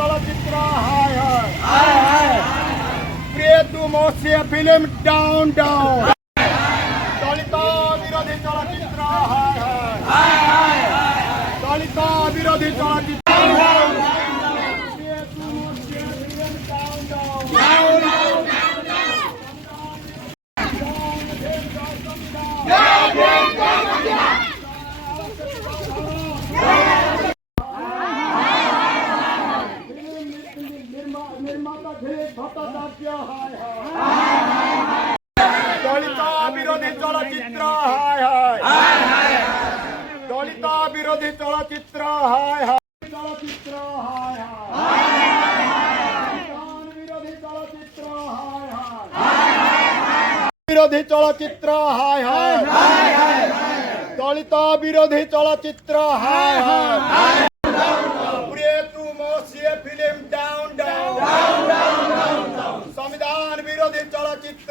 চলচ্চিত্র হায় হায় প্রিয় তুমসে ফিল্ম ডাউন ডাউন দলিত বিরোধী চলচ্চিত্র হায় হায় দলিত বিরোধী চলচ্চিত্র দলিত বিরোধী চলচ্চিত্র হায় হায় দলিত বিরোধী চলচ্চিত্র হায় হায় চলচ্চিত্র হায় হায় বিরোধী চলচ্চিত্র হায় হায় বিরোধী চলচ্চিত্র হায় হায় দলিত বিরোধী চলচ্চিত্র হায় হায় প্রিয় তুমসে ফিল্ম ডাউন ডাউন সংবিধান বিরোধী চলচ্চিত্র